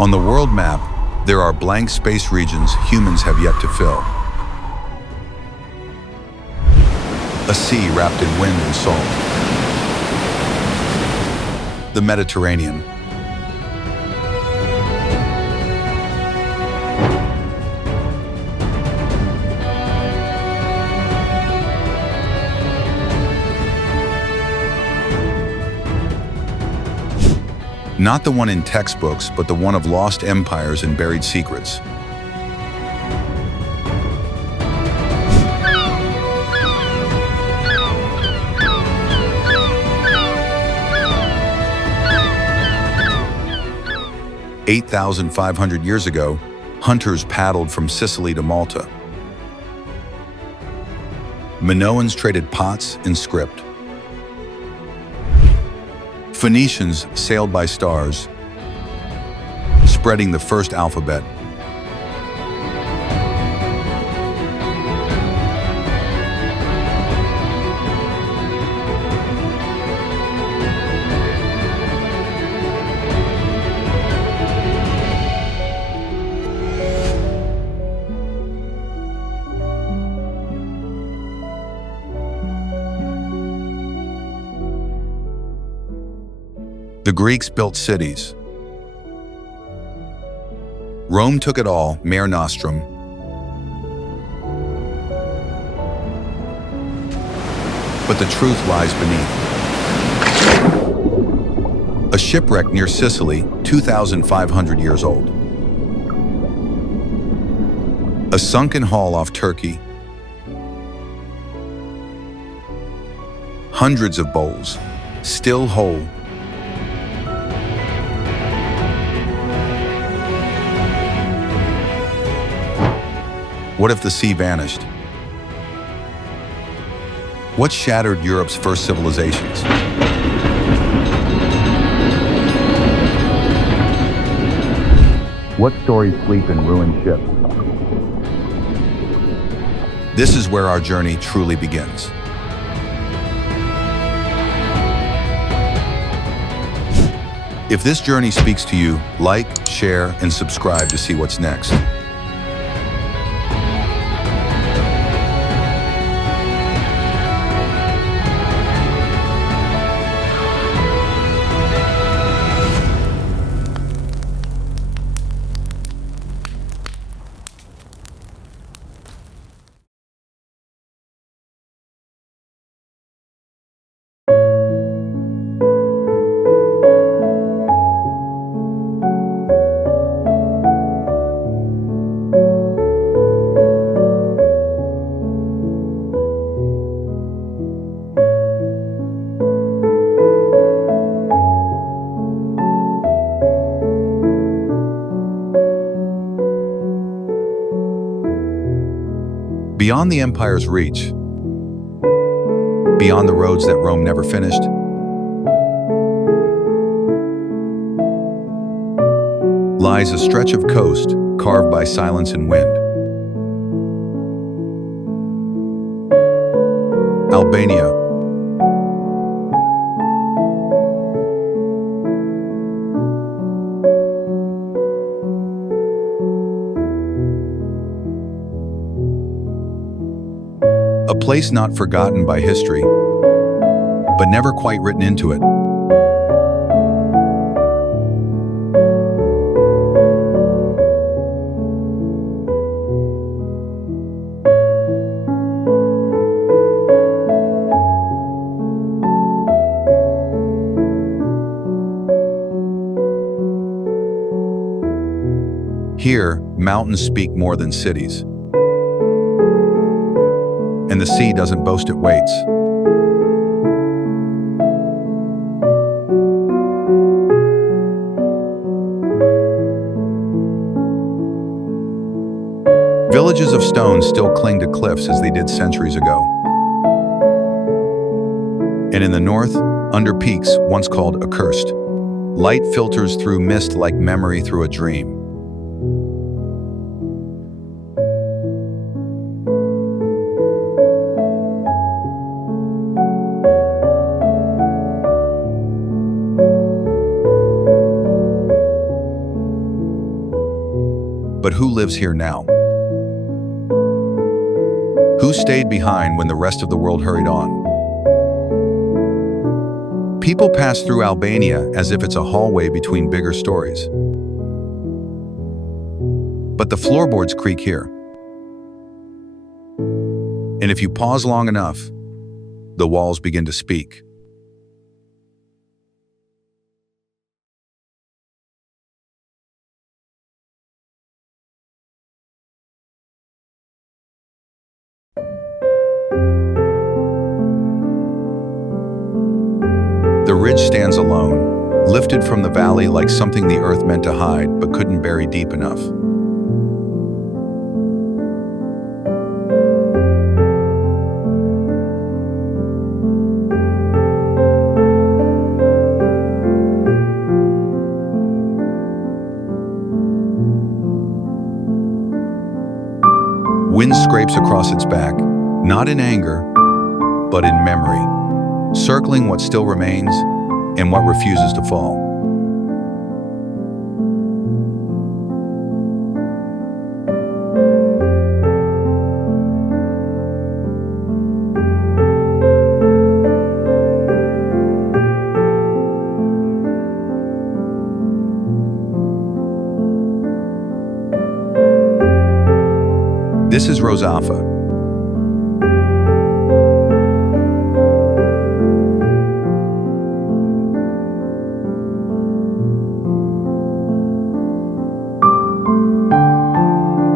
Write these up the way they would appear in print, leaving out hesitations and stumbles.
On the world map, there are blank space regions humans have yet to fill. A sea wrapped in wind and salt. The Mediterranean. Not the one in textbooks, but the one of lost empires and buried secrets. "8,500 years ago, hunters paddled from Sicily to Malta. Minoans traded pots and script. Phoenicians sailed by stars, spreading the first alphabet. The Greeks built cities. Rome took it all, Mare Nostrum. But the truth lies beneath. A shipwreck near Sicily, 2,500 years old. A sunken hull off Turkey. Hundreds of bowls, still whole. What if the sea vanished? What shattered Europe's first civilizations? What stories sleep in ruined ships? This is where our journey truly begins. If this journey speaks to you, like, share, and subscribe to see what's next. Beyond the empire's reach, beyond the roads that Rome never finished, lies a stretch of coast carved by silence and wind. Albania. A place not forgotten by history, but never quite written into it. Here, mountains speak more than cities. And the sea doesn't boast it waits. Villages of stone still cling to cliffs as they did centuries ago. And in the north, under peaks once called accursed, light filters through mist like memory through a dream. But who lives here now? Who stayed behind when the rest of the world hurried on? People pass through Albania as if it's a hallway between bigger stories. But the floorboards creak here. And if you pause long enough, the walls begin to speak. The ridge stands alone, lifted from the valley like something the earth meant to hide but couldn't bury deep enough. Wind scrapes across its back, not in anger, but in memory, circling what still remains and what refuses to fall. This is Rozafa.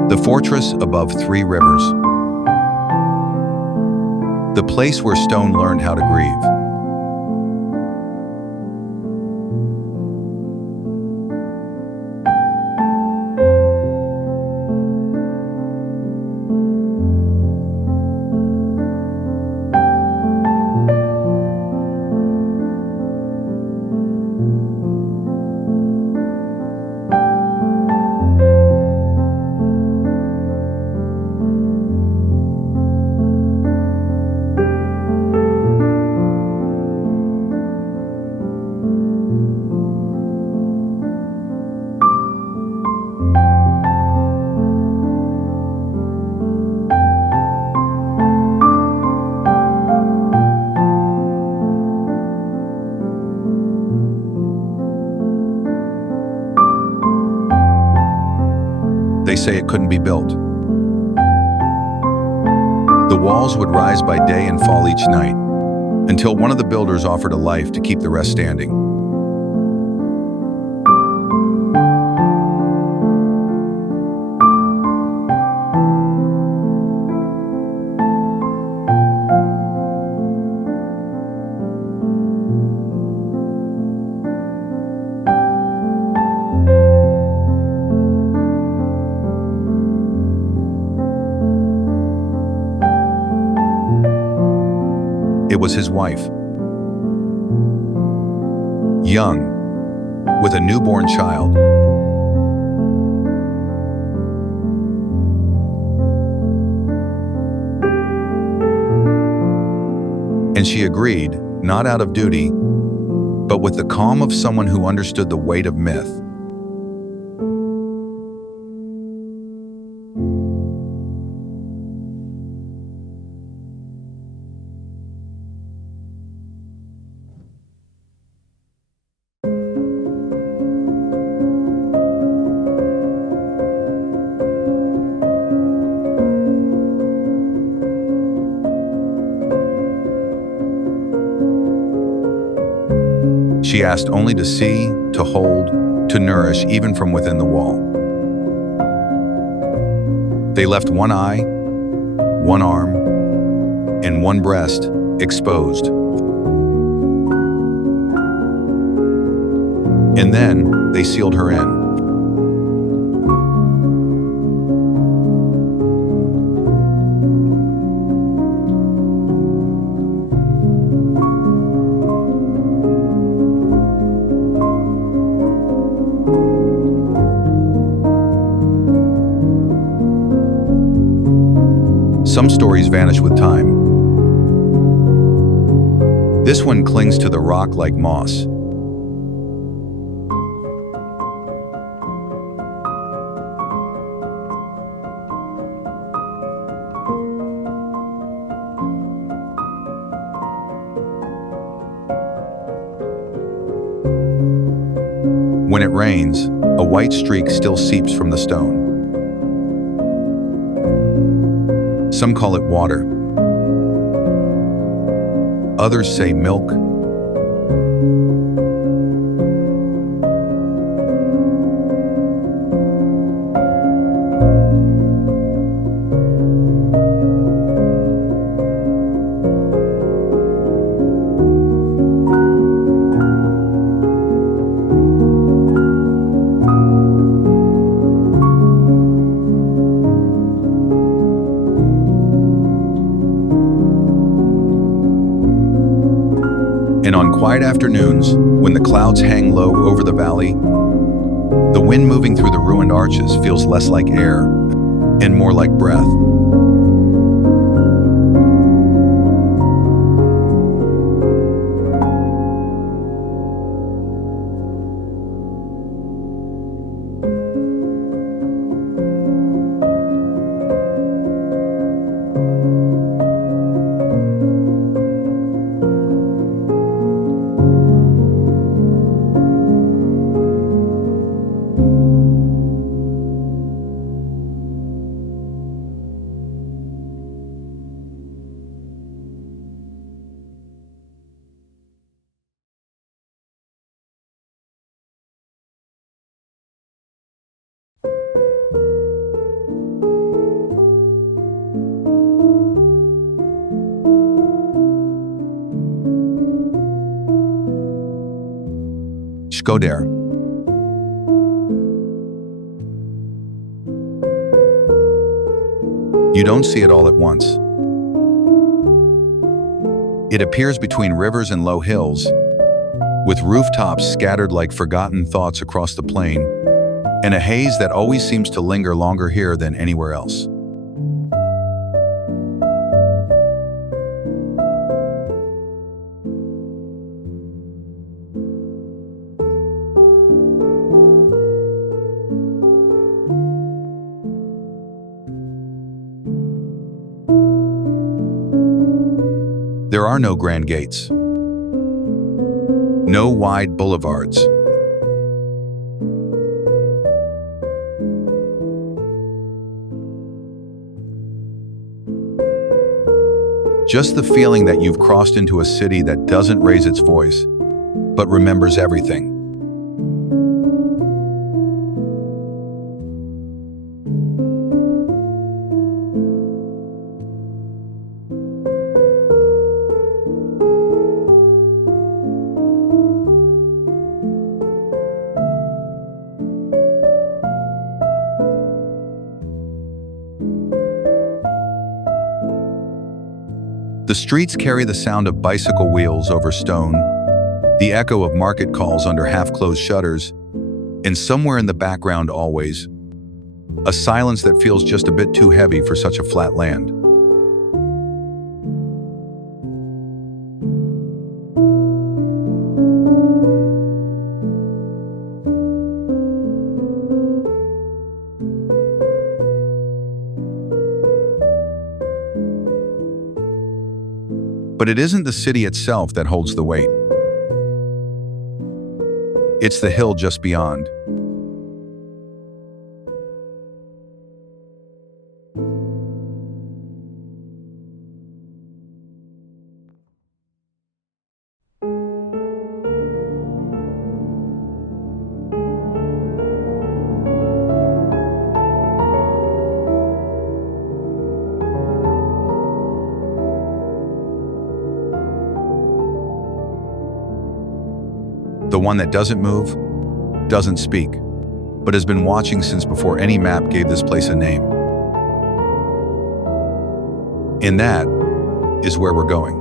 The fortress above 3 rivers. The place where stone learned how to grieve. They say it couldn't be built. The walls would rise by day and fall each night, until one of the builders offered a life to keep the rest standing. It was his wife. Young, with a newborn child. And she agreed, not out of duty, but with the calm of someone who understood the weight of myth. She asked only to see, to hold, to nourish even from within the wall. They left one eye, one arm, and one breast exposed. And then they sealed her in. Some stories vanish with time. This one clings to the rock like moss. When it rains, a white streak still seeps from the stone. Some call it water. Others say milk. And on quiet afternoons, when the clouds hang low over the valley, the wind moving through the ruined arches feels less like air and more like breath. Shkoder. You don't see it all at once. It appears between rivers and low hills, with rooftops scattered like forgotten thoughts across the plain, and a haze that always seems to linger longer here than anywhere else. There are no grand gates, no wide boulevards. Just the feeling that you've crossed into a city that doesn't raise its voice, but remembers everything. The streets carry the sound of bicycle wheels over stone, the echo of market calls under half-closed shutters, and somewhere in the background always, a silence that feels just a bit too heavy for such a flat land. But it isn't the city itself that holds the weight. It's the hill just beyond. The one that doesn't move, doesn't speak, but has been watching since before any map gave this place a name. And that is where we're going.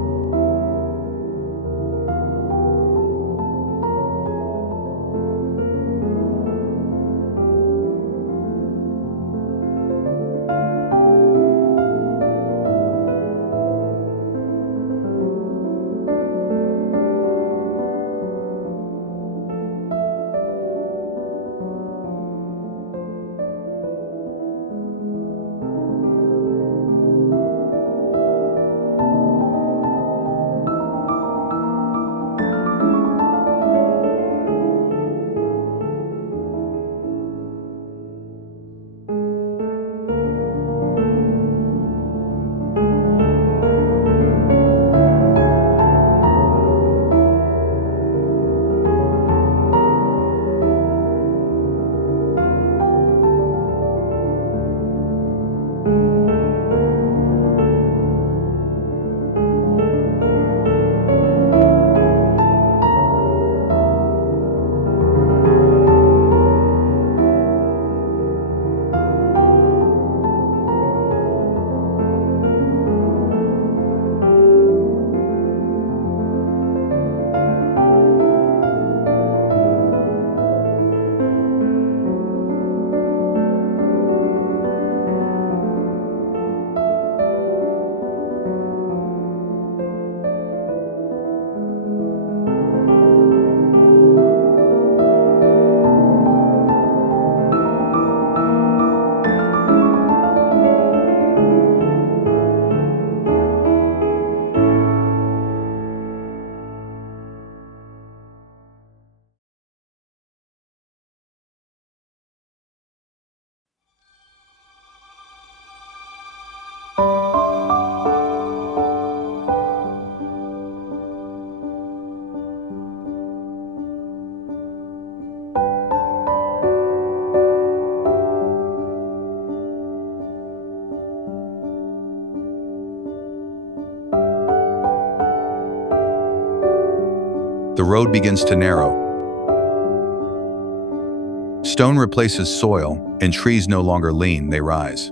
the road begins to narrow. Stone replaces soil, and trees no longer lean, they rise.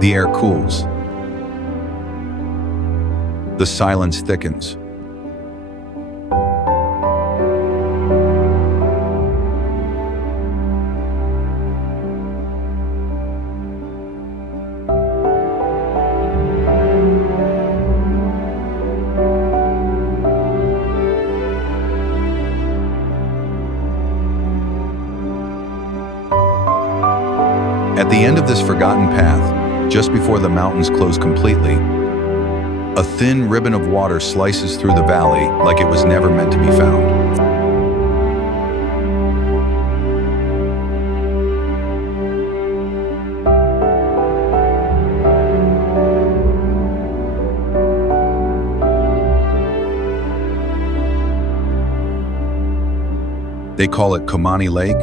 The air cools. The silence thickens. At the end of this forgotten path, just before the mountains close completely, a thin ribbon of water slices through the valley like it was never meant to be found. They call it Komani Lake,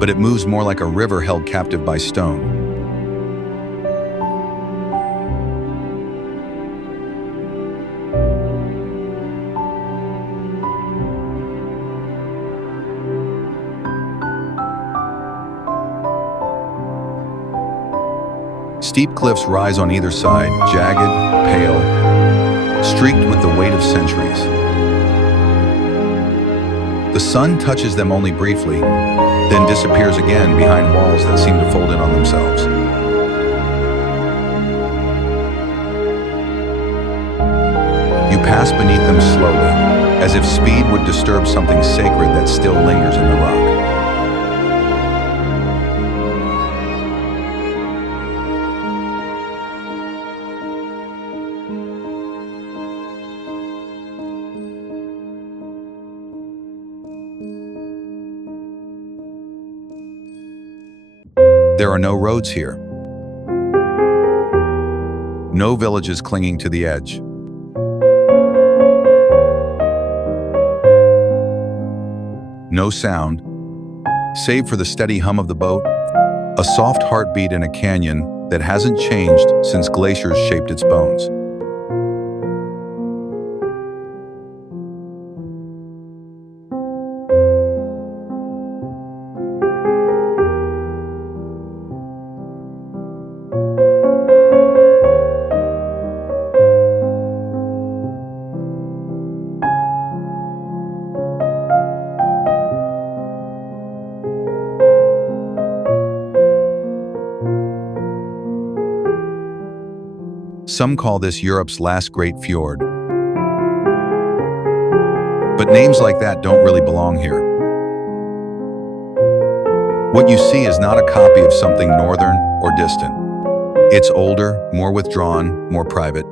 but it moves more like a river held captive by stone. Steep cliffs rise on either side, jagged, pale, streaked with the weight of centuries. The sun touches them only briefly, then disappears again behind walls that seem to fold in on themselves. You pass beneath them slowly, as if speed would disturb something sacred that still lingers in the rock. There are no roads here. No villages clinging to the edge. No sound, save for the steady hum of the boat, a soft heartbeat in a canyon that hasn't changed since glaciers shaped its bones. Some call this Europe's last great fjord. But names like that don't really belong here. What you see is not a copy of something northern or distant. It's older, more withdrawn, more private.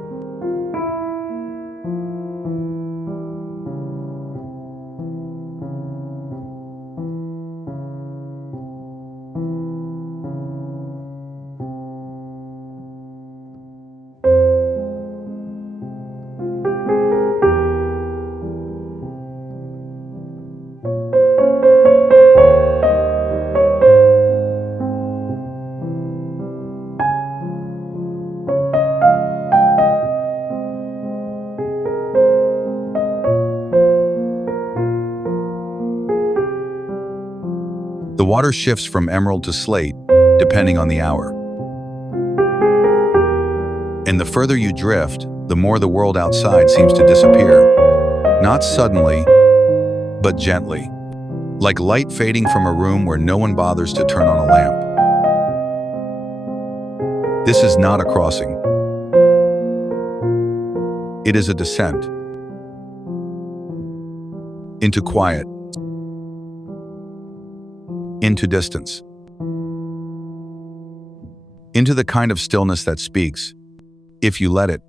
The water shifts from emerald to slate, depending on the hour. And the further you drift, the more the world outside seems to disappear. Not suddenly, but gently, like light fading from a room where no one bothers to turn on a lamp. This is not a crossing. It is a descent into quiet, into distance, into the kind of stillness that speaks, if you let it.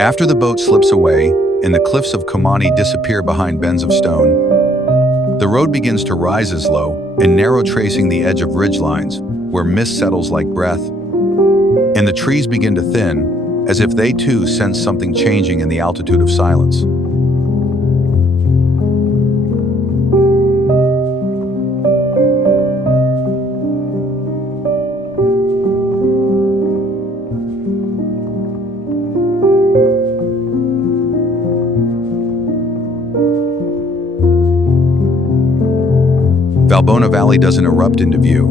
After the boat slips away and the cliffs of Komani disappear behind bends of stone, the road begins to rise as low and narrow, tracing the edge of ridgelines where mist settles like breath, and the trees begin to thin, as if they too sense something changing in the altitude of silence. Valona Valley doesn't erupt into view.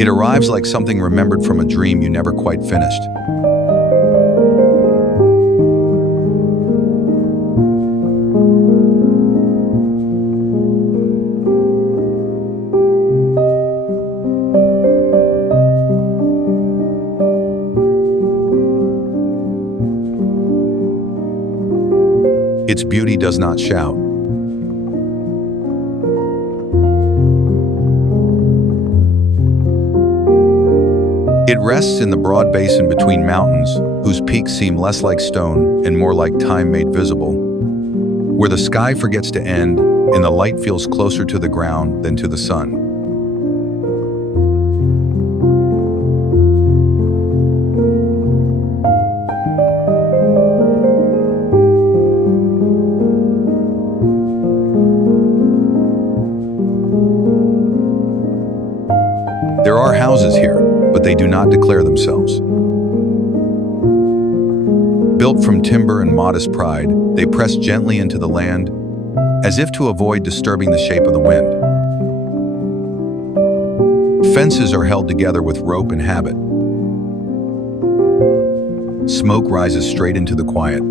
It arrives like something remembered from a dream you never quite finished. Its beauty does not shout. It rests in the broad basin between mountains, whose peaks seem less like stone and more like time made visible, where the sky forgets to end and the light feels closer to the ground than to the sun. There are houses here, but they do not declare themselves. Built from timber and modest pride, they press gently into the land, as if to avoid disturbing the shape of the wind. Fences are held together with rope and habit. Smoke rises straight into the quiet.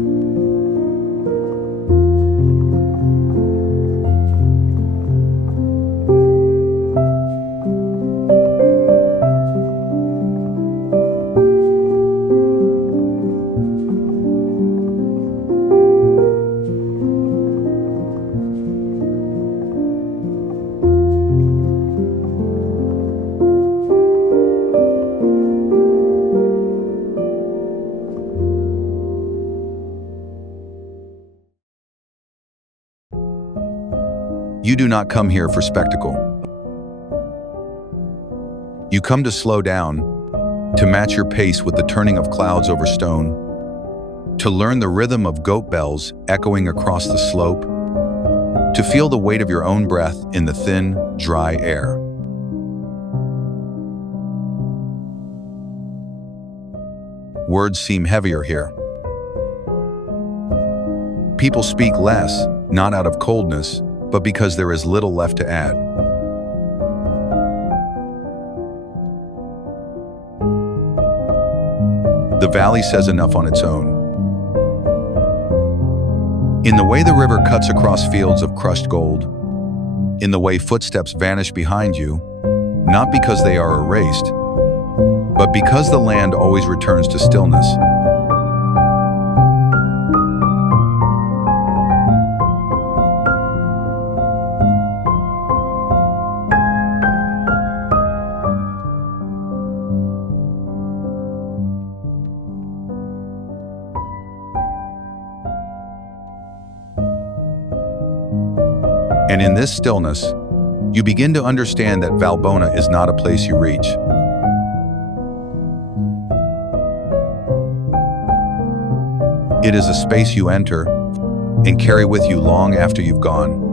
You do not come here for spectacle. You come to slow down, to match your pace with the turning of clouds over stone, to learn the rhythm of goat bells echoing across the slope, to feel the weight of your own breath in the thin, dry air. Words seem heavier here. People speak less, not out of coldness, but because there is little left to add. The valley says enough on its own. In the way the river cuts across fields of crushed gold, in the way footsteps vanish behind you, not because they are erased, but because the land always returns to stillness. And in this stillness, you begin to understand that Valona is not a place you reach. It is a space you enter and carry with you long after you've gone.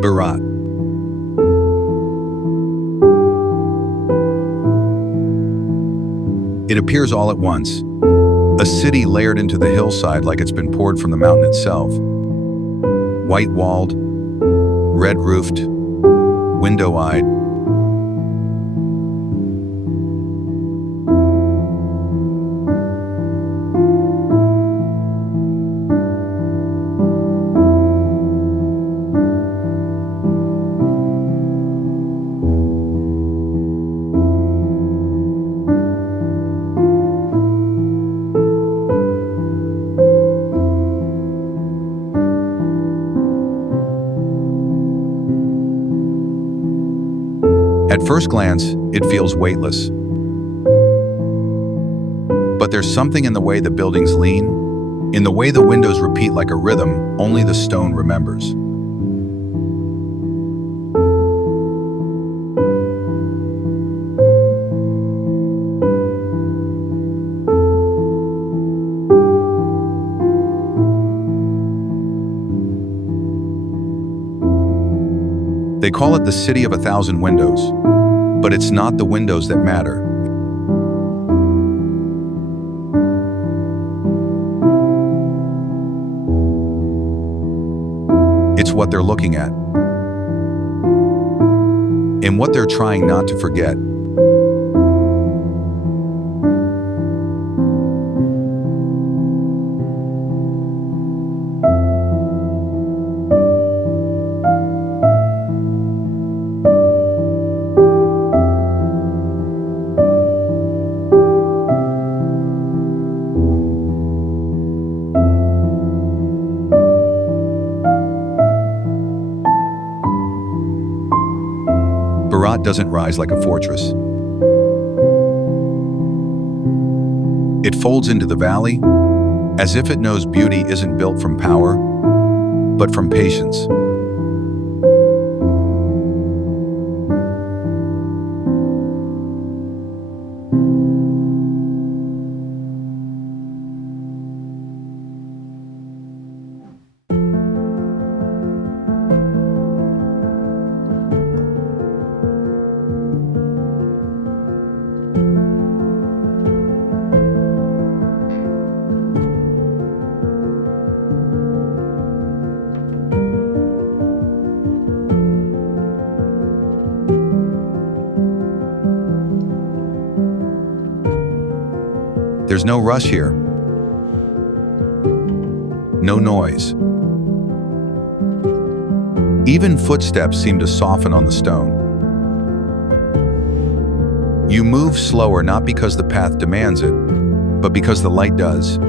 Berat. It appears all at once, a city layered into the hillside like it's been poured from the mountain itself. White-walled, red-roofed, window-eyed. At first glance, it feels weightless. But there's something in the way the buildings lean, in the way the windows repeat like a rhythm only the stone remembers. They call it the City of 1,000 Windows, but it's not the windows that matter. It's what they're looking at, and what they're trying not to forget. Berat doesn't rise like a fortress. It folds into the valley, as if it knows beauty isn't built from power, but from patience. There's no rush here. No noise. Even footsteps seem to soften on the stone. You move slower not because the path demands it, but because the light does.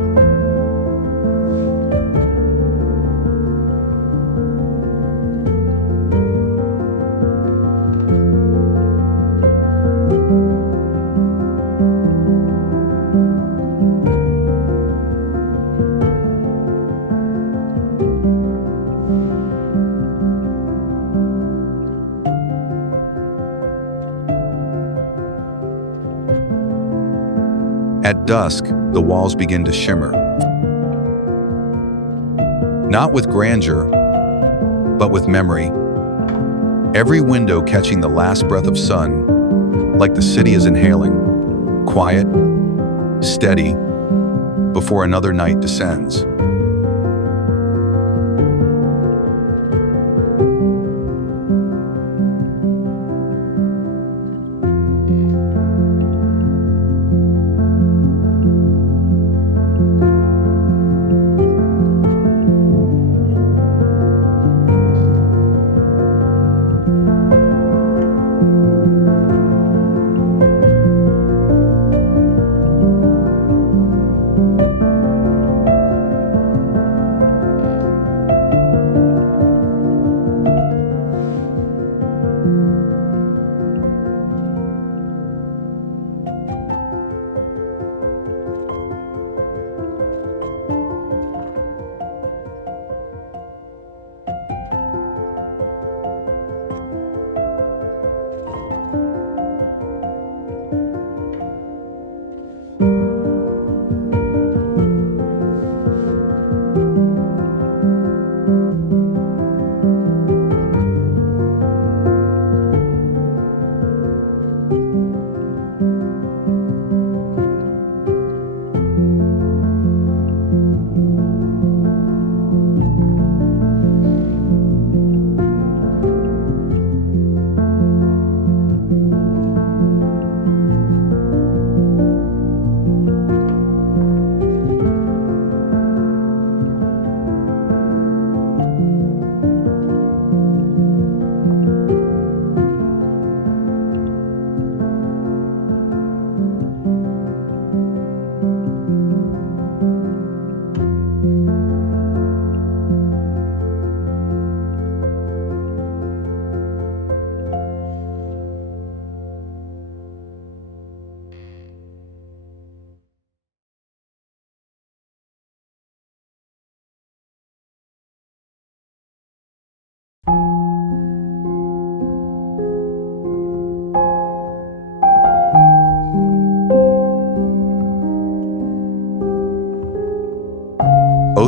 At dusk, the walls begin to shimmer. Not with grandeur, but with memory. Every window catching the last breath of sun, like the city is inhaling, quiet, steady, before another night descends.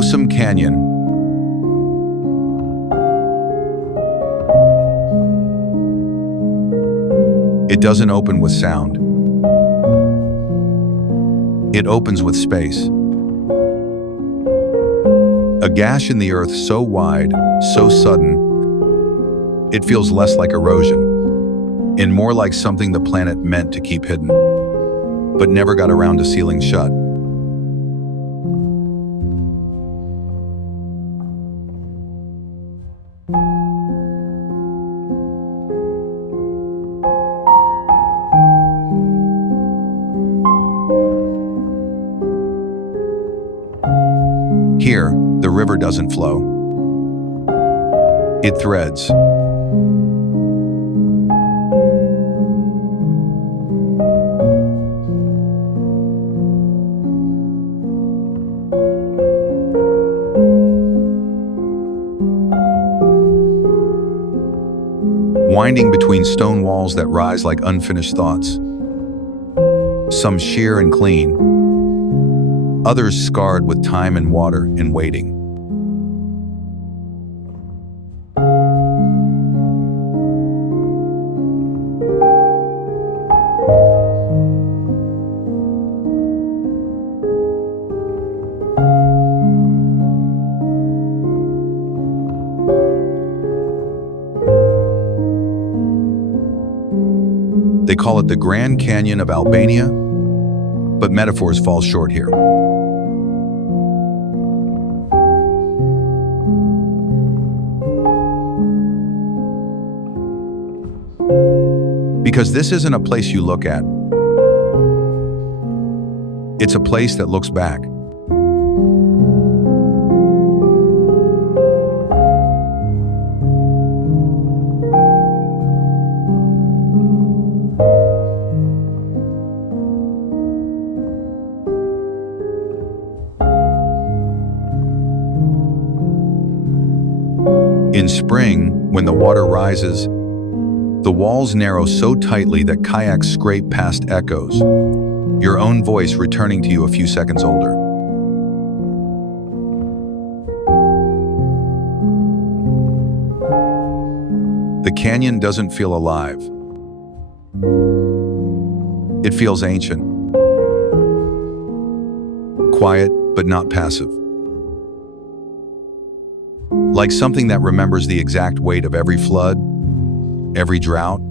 Osum Canyon. It doesn't open with sound. It opens with space. A gash in the earth so wide, so sudden, it feels less like erosion, and more like something the planet meant to keep hidden, but never got around to sealing shut. Here, the river doesn't flow. It threads. Winding between stone walls that rise like unfinished thoughts. Some sheer and clean, others scarred with time and water and waiting. They call it the Grand Canyon of Albania, but metaphors fall short here. Because this isn't a place you look at. It's a place that looks back. In spring, when the water rises, the walls narrow so tightly that kayaks scrape past echoes, your own voice returning to you a few seconds older. The canyon doesn't feel alive. It feels ancient. Quiet, but not passive. Like something that remembers the exact weight of every flood, every drought,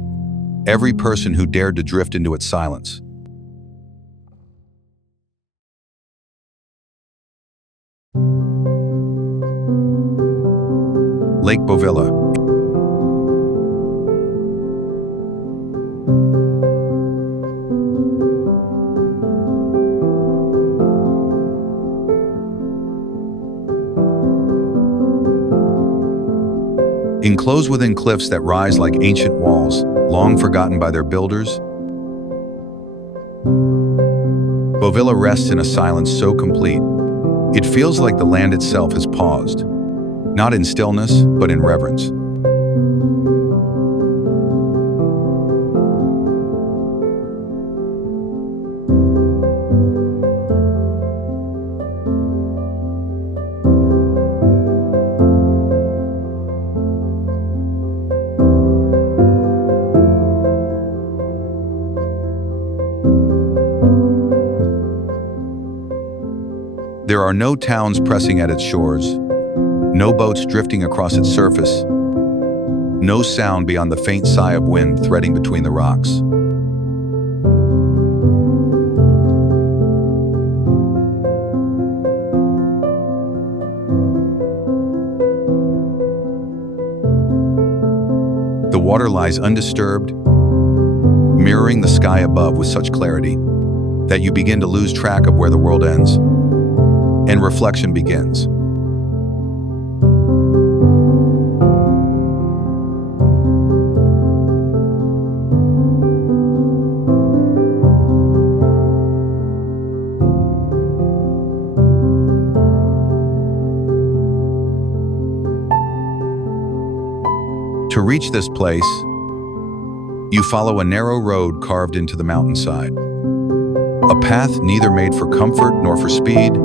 every person who dared to drift into its silence. Lake Bovilla. Enclosed within cliffs that rise like ancient walls, long forgotten by their builders, Bovilla rests in a silence so complete, it feels like the land itself has paused, not in stillness, but in reverence. There are no towns pressing at its shores, no boats drifting across its surface, no sound beyond the faint sigh of wind threading between the rocks. The water lies undisturbed, mirroring the sky above with such clarity that you begin to lose track of where the world ends. And reflection begins. To reach this place, you follow a narrow road carved into the mountainside. A path neither made for comfort nor for speed,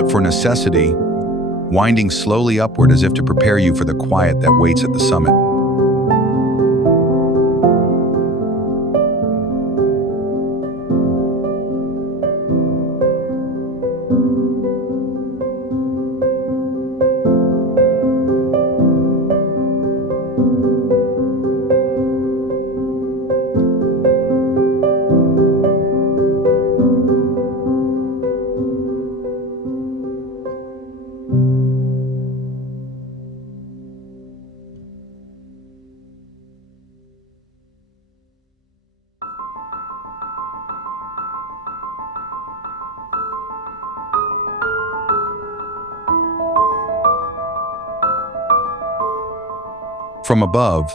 but for necessity, winding slowly upward as if to prepare you for the quiet that waits at the summit. From above,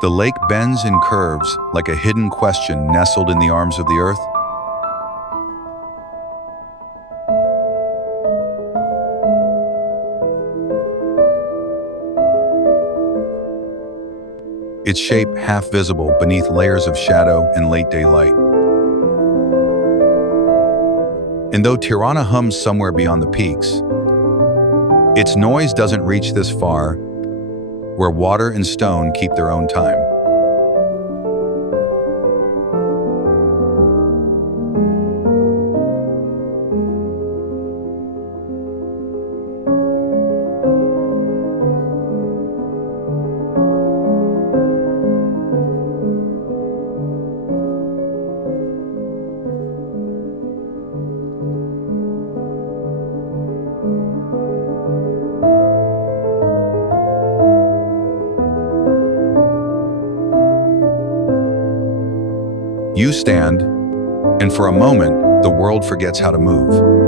the lake bends and curves like a hidden question nestled in the arms of the earth. Its shape half visible beneath layers of shadow and late daylight. And though Tirana hums somewhere beyond the peaks, its noise doesn't reach this far, where water and stone keep their own time. You stand, and for a moment, the world forgets how to move.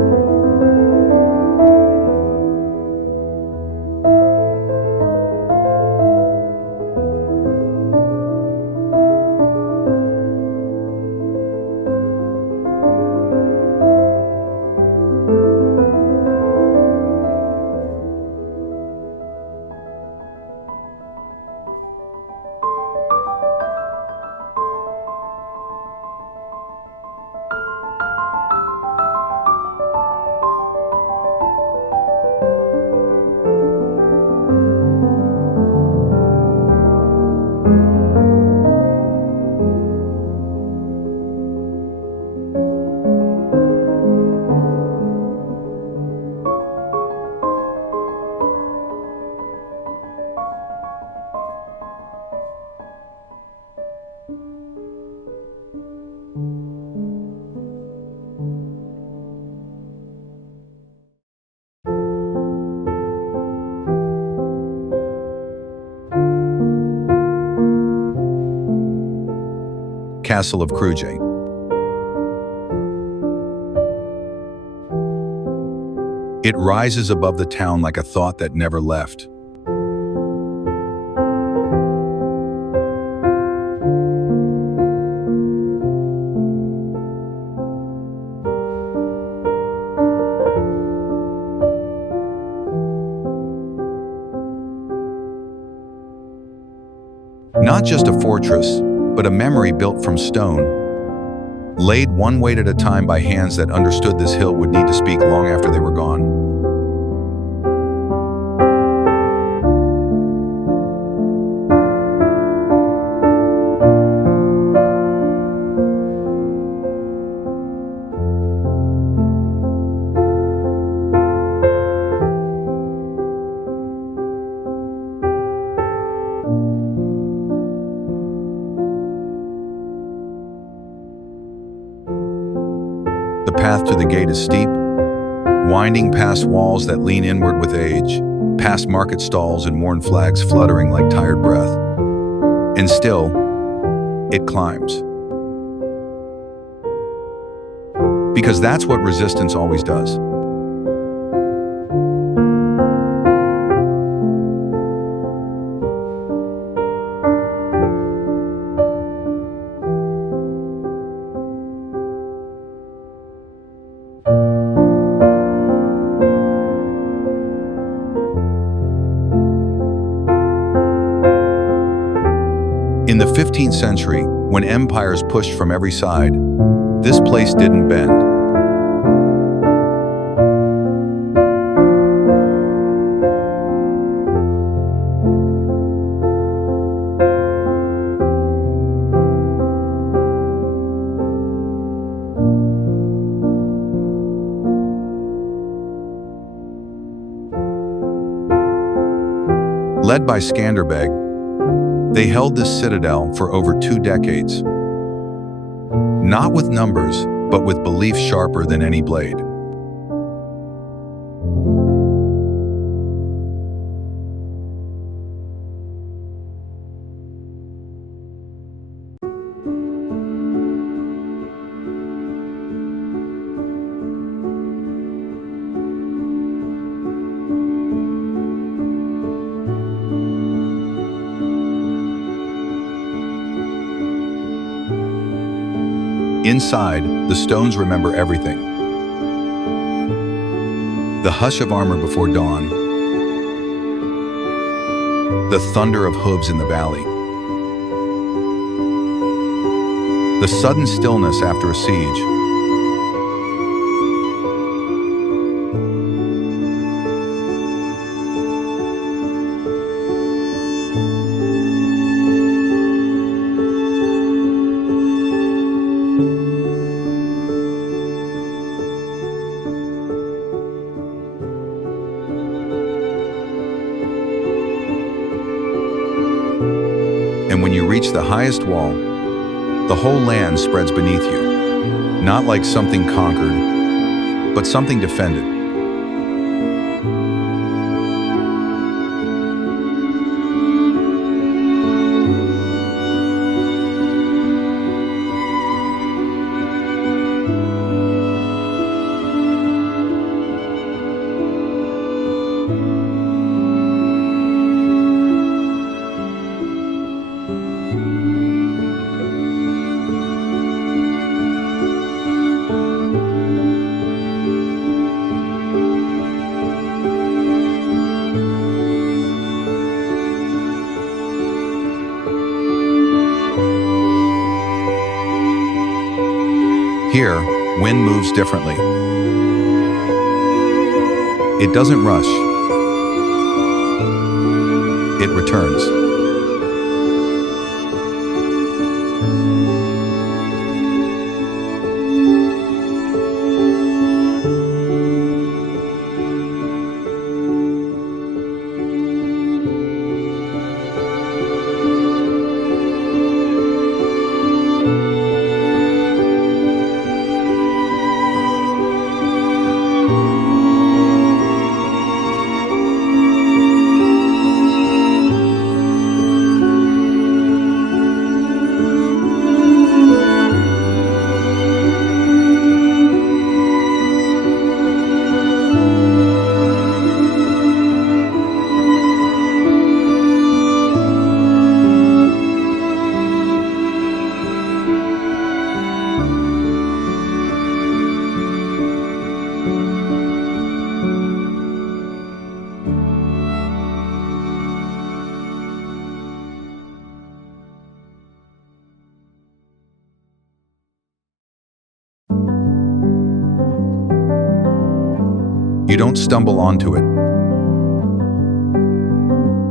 Castle of Kruje. It rises above the town like a thought that never left. Not just a fortress, but a memory built from stone, laid one weight at a time by hands that understood this hill would need to speak long after they were gone. The path to the gate is steep, winding past walls that lean inward with age, past market stalls and worn flags fluttering like tired breath. And still, it climbs. Because that's what resistance always does. In the 15th century, when empires pushed from every side, this place didn't bend. Led by Skanderbeg, they held this citadel for over 2 decades. Not with numbers, but with belief sharper than any blade. Inside, the stones remember everything. The hush of armor before dawn, the thunder of hooves in the valley, the sudden stillness after a siege. And when you reach the highest wall, the whole land spreads beneath you, not like something conquered, but something defended. Here, wind moves differently. It doesn't rush. It returns. You don't stumble onto it.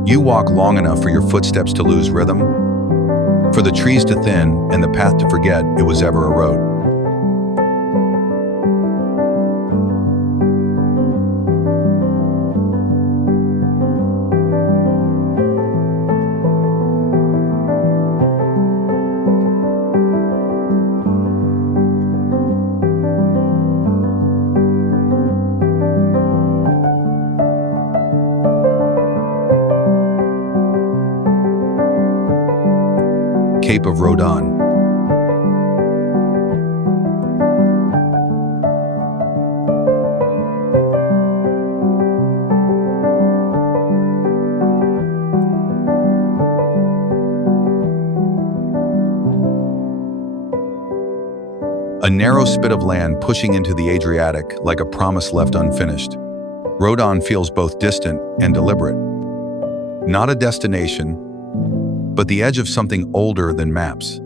You walk long enough for your footsteps to lose rhythm, for the trees to thin and the path to forget it was ever a road. Cape of Rodon. A narrow spit of land pushing into the Adriatic like a promise left unfinished. Rodon feels both distant and deliberate. Not a destination, but the edge of something older than maps.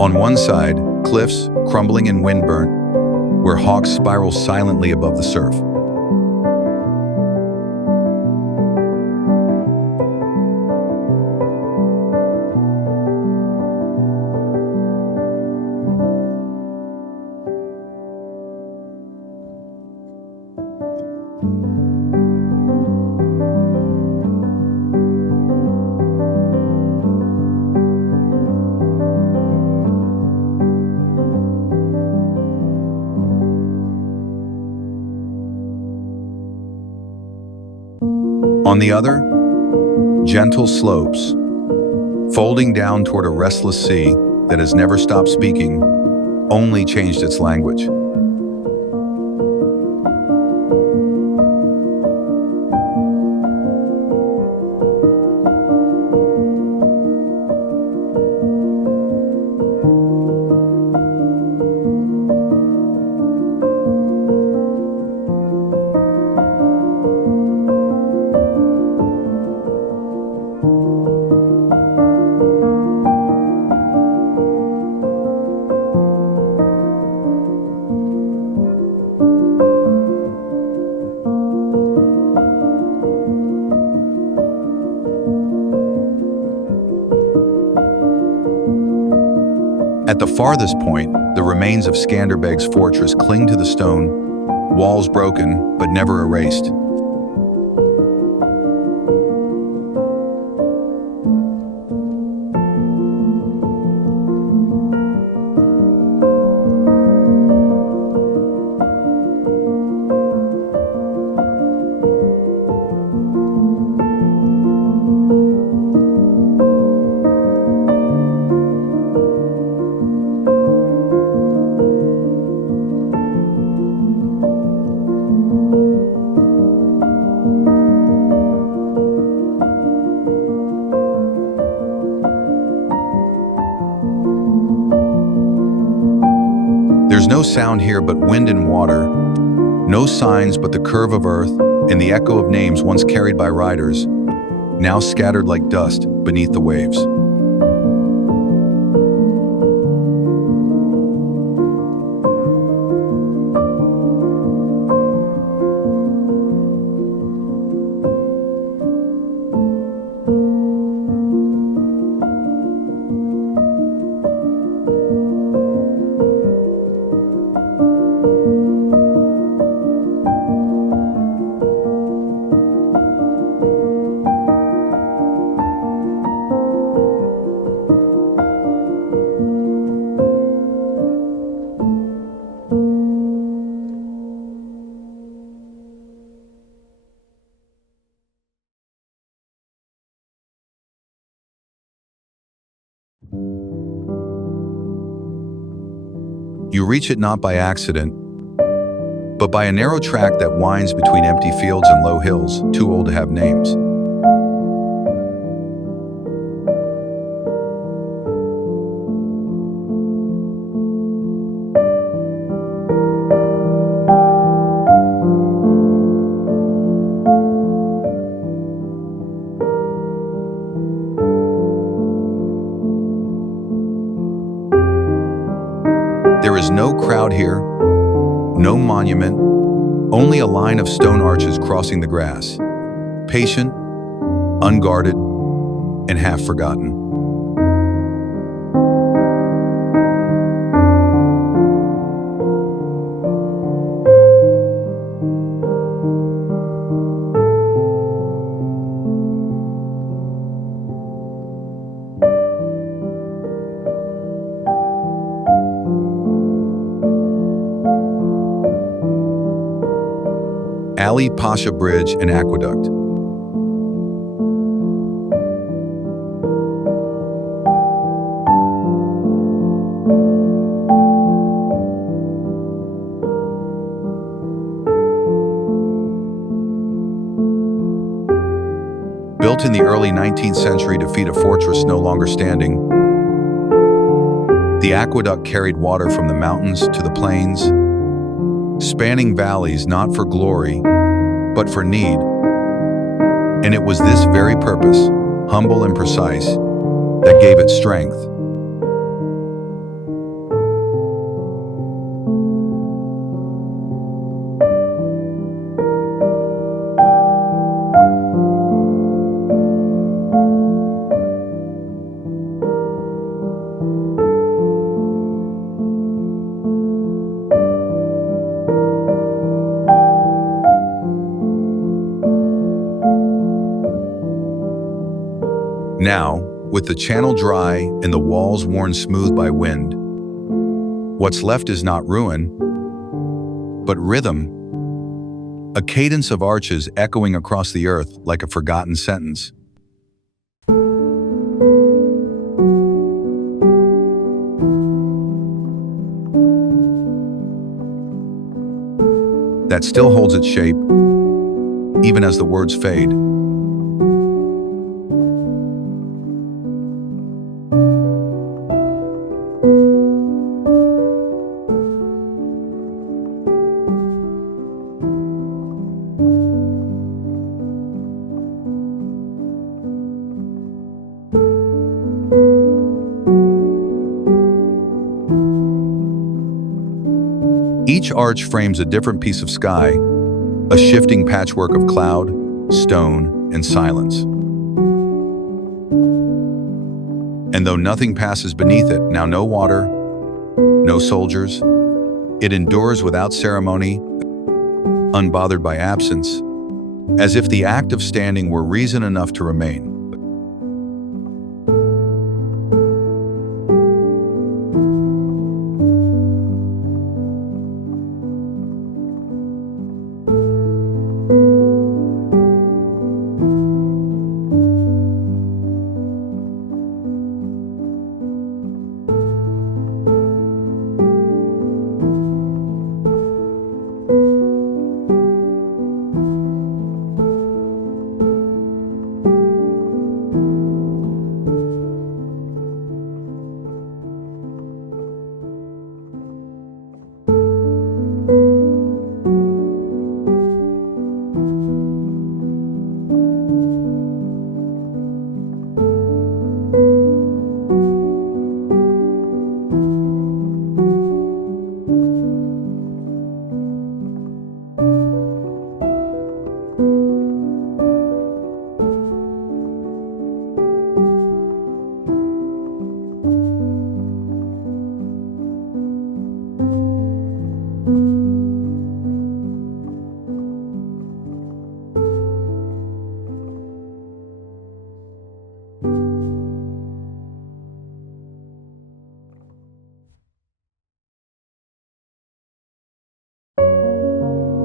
On one side, cliffs, crumbling and wind-burnt, where hawks spiral silently above the surf. On the other, gentle slopes, folding down toward a restless sea that has never stopped speaking, only changed its language. At the farthest point, the remains of Skanderbeg's fortress cling to the stone, walls broken but never erased. There's no sound here but wind and water, no signs but the curve of earth and the echo of names once carried by riders, now scattered like dust beneath the waves. You reach it not by accident, but by a narrow track that winds between empty fields and low hills, too old to have names. There is no crowd here, no monument, only a line of stone arches crossing the grass, patient, unguarded, and half forgotten. Ali Pasha Bridge and Aqueduct. Built in the early 19th century to feed a fortress no longer standing, the aqueduct carried water from the mountains to the plains, spanning valleys not for glory, but for need. And it was this very purpose, humble and precise, that gave it strength. Now, with the channel dry and the walls worn smooth by wind, what's left is not ruin, but rhythm, a cadence of arches echoing across the earth like a forgotten sentence. That still holds its shape, even as the words fade. Each arch frames a different piece of sky, a shifting patchwork of cloud, stone, and silence. And though nothing passes beneath it, now no water, no soldiers, it endures without ceremony, unbothered by absence, as if the act of standing were reason enough to remain.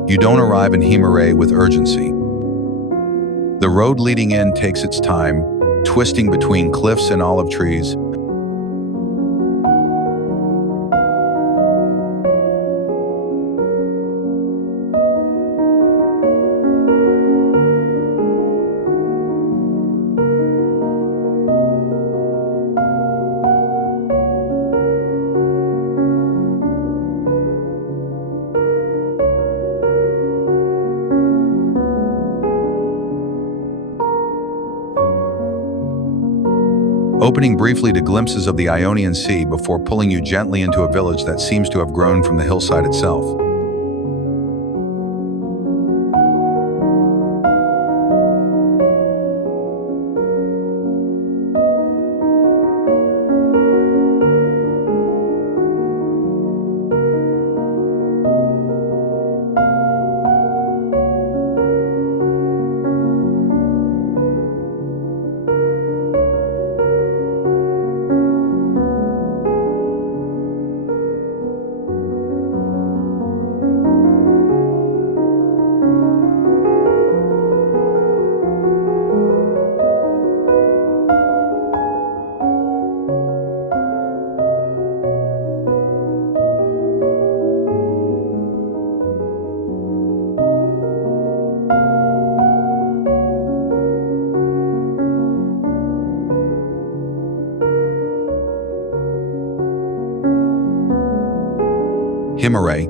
You don't arrive in Himare with urgency. The road leading in takes its time, twisting between cliffs and olive trees. Opening briefly to glimpses of the Ionian Sea before pulling you gently into a village that seems to have grown from the hillside itself. Himare.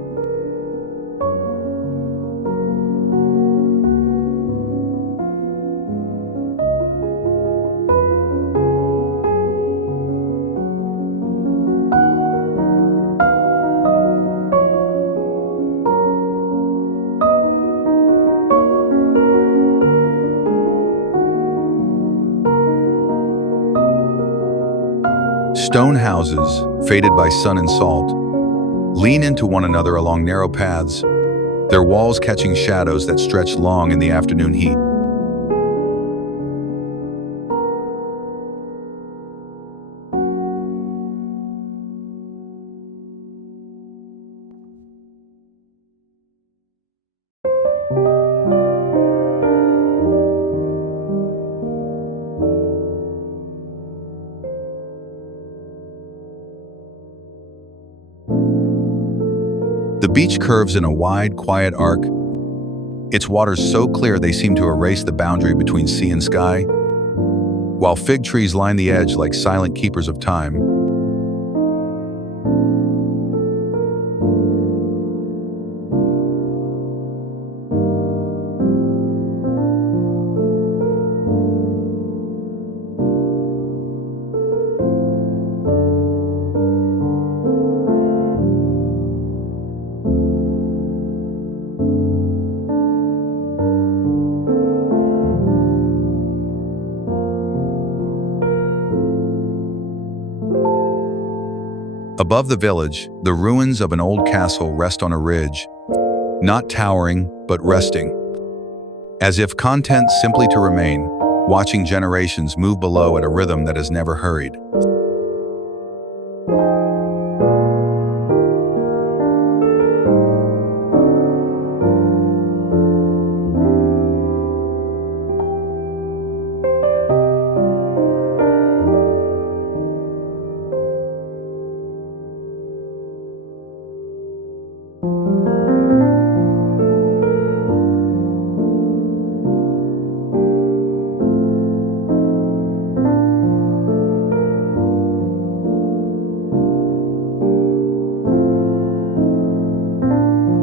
Stone houses, faded by sun and salt, lean into one another along narrow paths, their walls catching shadows that stretch long in the afternoon heat. The beach curves in a wide, quiet arc, its waters so clear they seem to erase the boundary between sea and sky, while fig trees line the edge like silent keepers of time. Above the village, the ruins of an old castle rest on a ridge, not towering, but resting, as if content simply to remain, watching generations move below at a rhythm that has never hurried.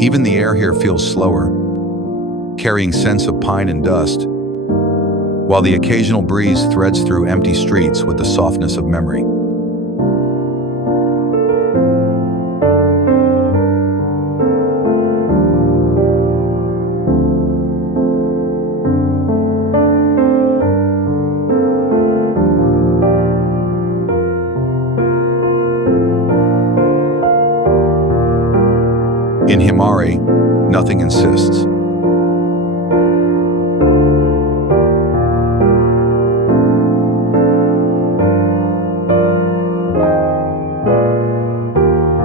Even the air here feels slower, carrying scents of pine and dust, while the occasional breeze threads through empty streets with the softness of memory. In Himare, nothing insists.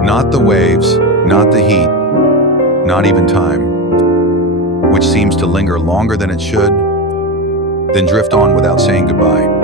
Not the waves, not the heat, not even time, which seems to linger longer than it should, then drift on without saying goodbye.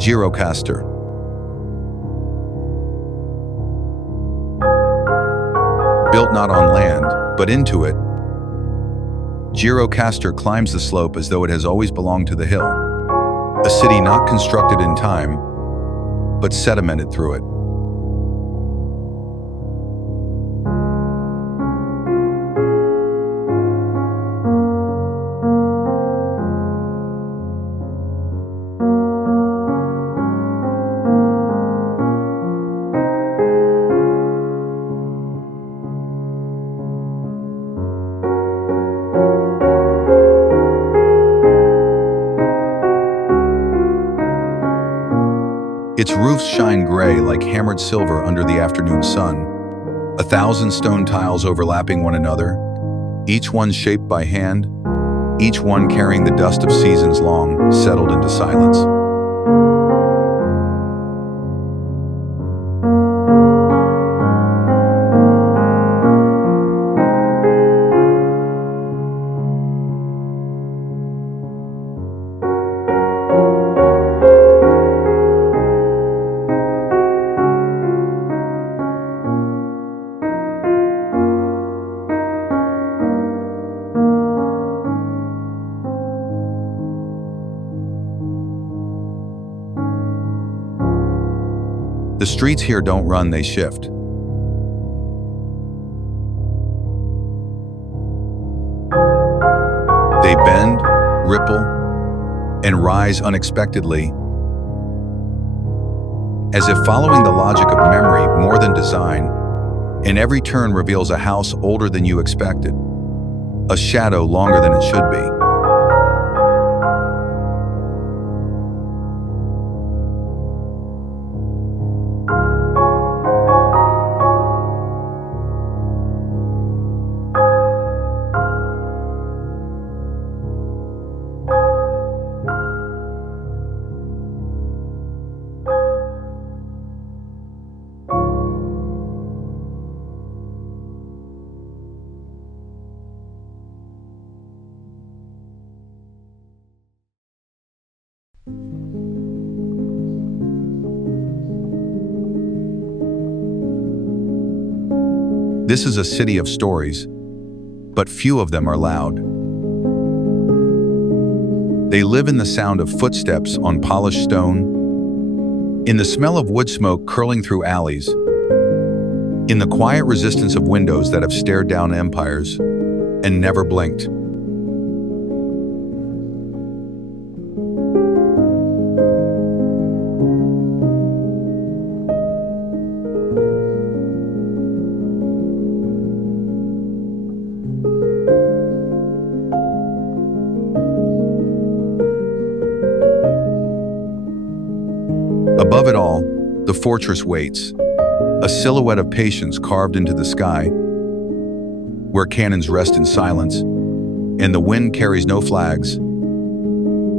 Gjirokaster. Built not on land, but into it, Gjirokaster climbs the slope as though it has always belonged to the hill. A city not constructed in time, but sedimented through it. Its roofs shine gray like hammered silver under the afternoon sun, 1,000 stone tiles overlapping one another, each one shaped by hand, each one carrying the dust of seasons long settled into silence. The streets here don't run, they shift. They bend, ripple, and rise unexpectedly, as if following the logic of memory more than design, and every turn reveals a house older than you expected, a shadow longer than it should be. This is a city of stories, but few of them are loud. They live in the sound of footsteps on polished stone, in the smell of wood smoke curling through alleys, in the quiet resistance of windows that have stared down empires and never blinked. Above it all, the fortress waits, a silhouette of patience carved into the sky, where cannons rest in silence, and the wind carries no flags,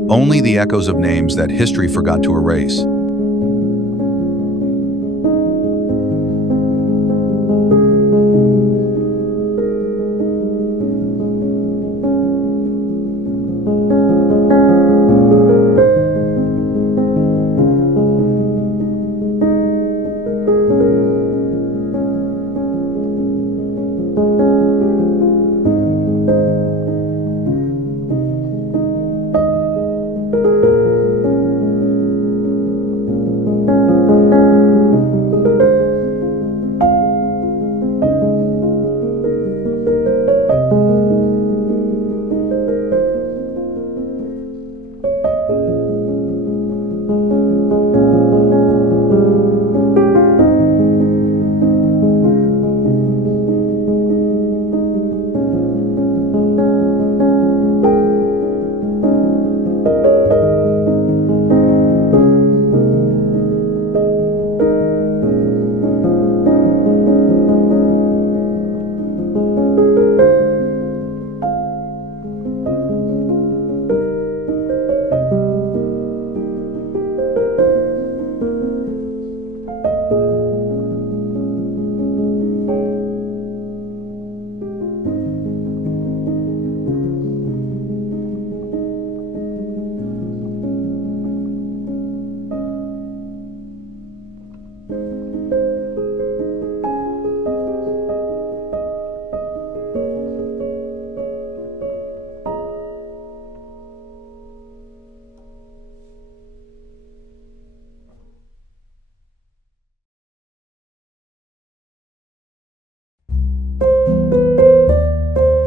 only the echoes of names that history forgot to erase.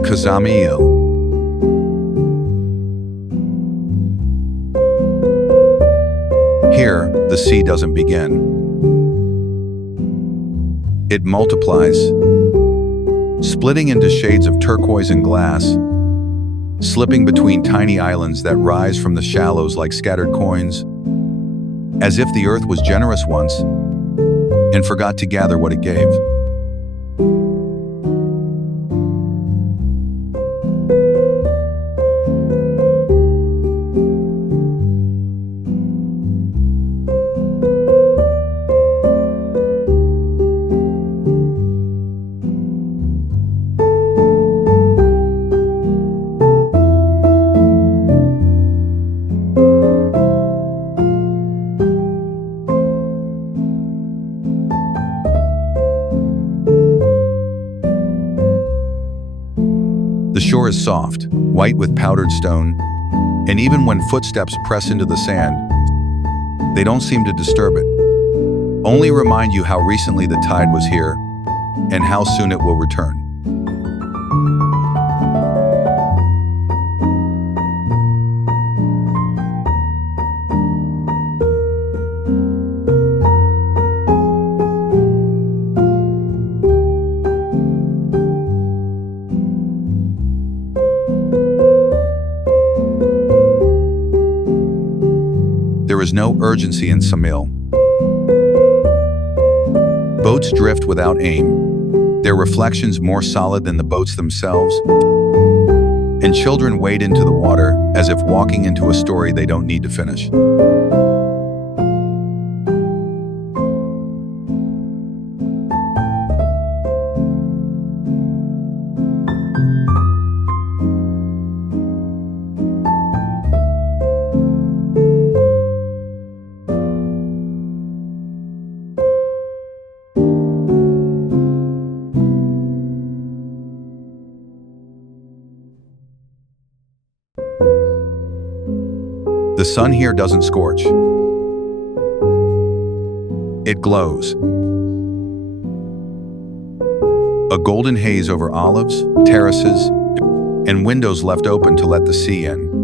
Ksamil. Here, the sea doesn't begin. It multiplies, splitting into shades of turquoise and glass, slipping between tiny islands that rise from the shallows like scattered coins, as if the earth was generous once and forgot to gather what it gave. The shore is soft, white with powdered stone, and even when footsteps press into the sand, they don't seem to disturb it. only remind you how recently the tide was here and how soon it will return. There is no urgency in Ksamil. Boats drift without aim, their reflections more solid than the boats themselves, and children wade into the water as if walking into a story they don't need to finish. The sun here doesn't scorch. It glows. A golden haze over olives, terraces, and windows left open to let the sea in.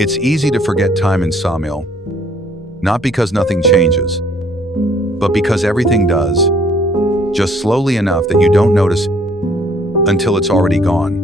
It's easy to forget time in Ksamil, not because nothing changes, but because everything does, just slowly enough that you don't notice until it's already gone.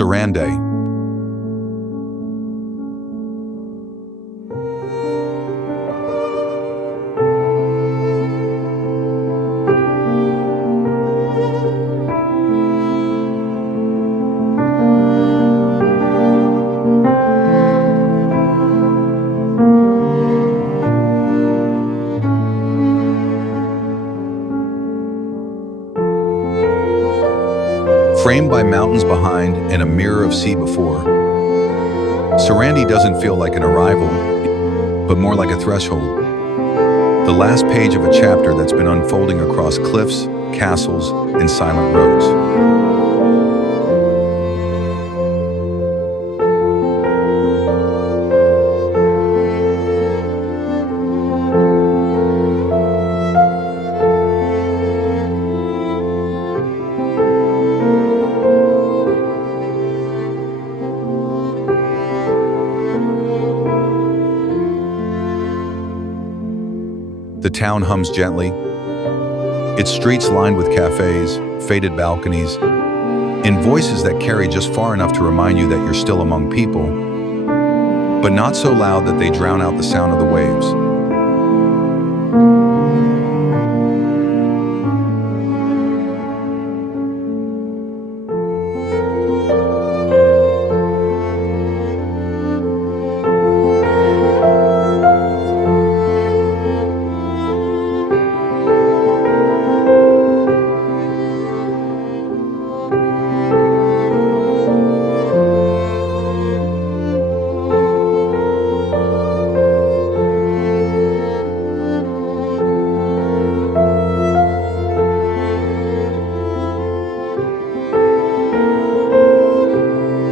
Sarande. Framed by mountains behind and a mirror of sea before, Sarande doesn't feel like an arrival, but more like a threshold. The last page of a chapter that's been unfolding across cliffs, castles, and silent roads. The town hums gently, its streets lined with cafes, faded balconies, and voices that carry just far enough to remind you that you're still among people, but not so loud that they drown out the sound of the waves.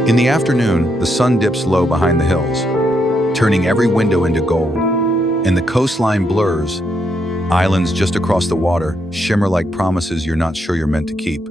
In the afternoon, the sun dips low behind the hills, turning every window into gold, and the coastline blurs. Islands just across the water shimmer like promises you're not sure you're meant to keep.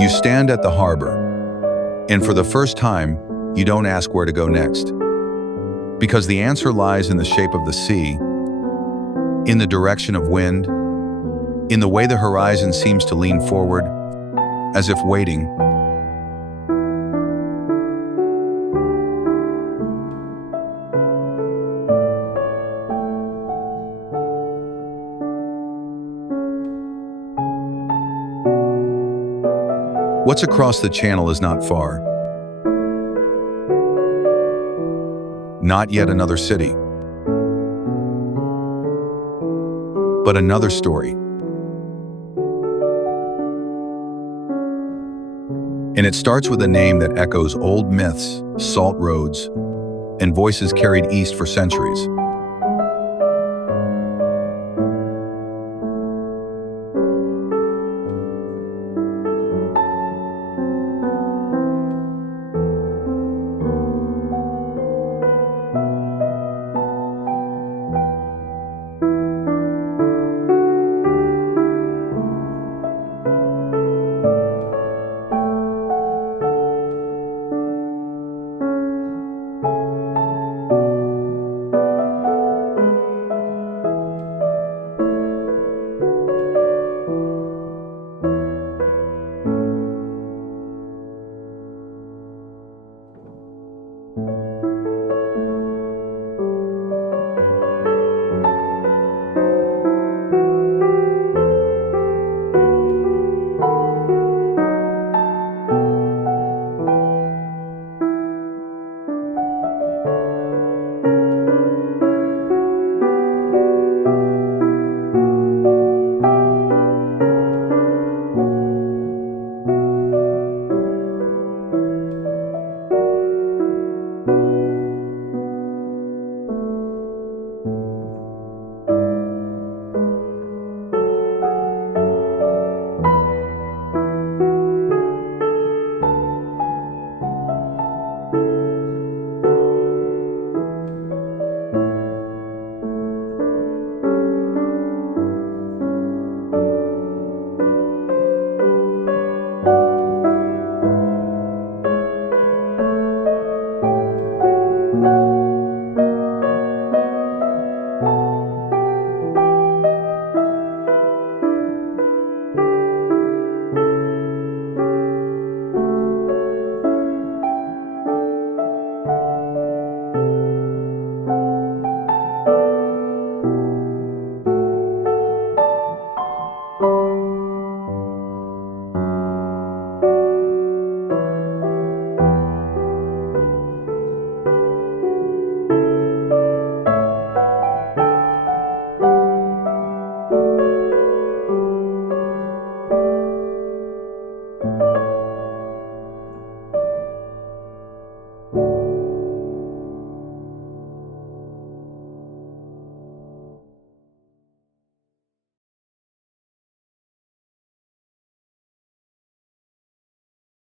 You stand at the harbor, and for the first time, you don't ask where to go next. Because the answer lies in the shape of the sea, in the direction of wind, in the way the horizon seems to lean forward, as if waiting. What's across the channel is not far. Not yet another city, but another story. And it starts with a name that echoes old myths, salt roads, and voices carried east for centuries.